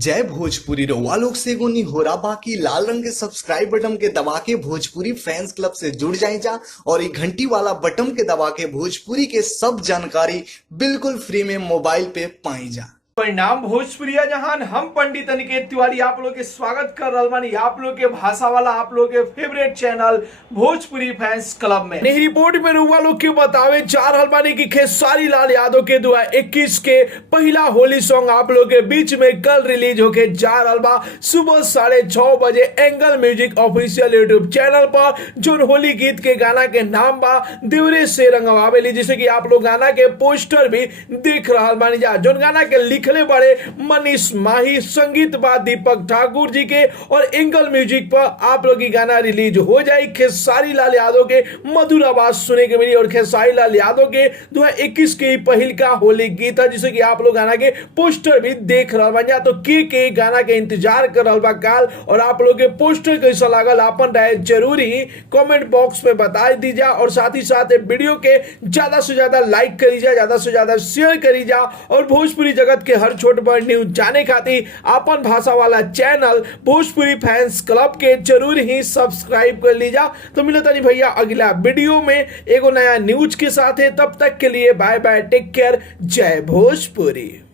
जय भोजपुरी रउआ लोग से एगो निहोरा बाकी लाल रंग के सब्सक्राइब बटन के दबा के भोजपुरी फैंस क्लब से जुड़ जाए जा और ये घंटी वाला बटन के दबा के भोजपुरी के सब जानकारी बिल्कुल फ्री में मोबाइल पे पाई जा। परिणाम भोजपुरिया जहान हम पंडित अनिकेत तिवारी आप लोग के स्वागत कर रहा बानी आप लोग के भाषा वाला आप लोग के favourite channel Bhojpuri fans club में। नहीं रिपोर्ट में रुआ लोग के बतावे जा रहल बानी कि खेसारी लाल यादव के 2021 के पहला होली सॉन्ग आप लोग के बीच में कल रिलीज होके जा रहल बा सुबह 6:30 बजे angle music official YouTube channel पर। जो होली गीत के गाना के नाम बा देवरे से रंगवावेली, जिसे कि आप लोग गाना के पोस्टर भी देख रहल बानी जा। जो गाना के लिखले बड़े मनीष माही, संगीत बा दीपक ठाकुर जी के और एंगल म्यूजिक पर आप लोग की गाना रिलीज हो जाए। खेसारी लाल यादव के मधुर आवाज सुने के मिली और खेसारी लाल यादव के 2021 के पहल का होली गीत है, जिसे कि आप लोग गाना के पोस्टर भी देख रहा बन जा। तो के गाना के इंतजार कर रहा बा काल और आप लोग के पोस्टर कैसा लागल अपन राय जरूर ही कमेंट बॉक्स में बता दीजिए और साथ ही साथ वीडियो के ज्यादा से ज्यादा लाइक करी जा, ज्यादा से ज्यादा शेयर करी जा और भोजपुरी जगत के हर छोट बड़ न्यूज जाने खातिर अपन भाषा वाला चैनल भोजपुरी फैंस क्लब के जरूर ही सब्सक्राइब कर लीजा। तो मिलता नहीं भैया अगला वीडियो में एगो नया न्यूज के साथ है, तब तक के लिए बाय बाय, टेक केयर, जय भोजपुरी।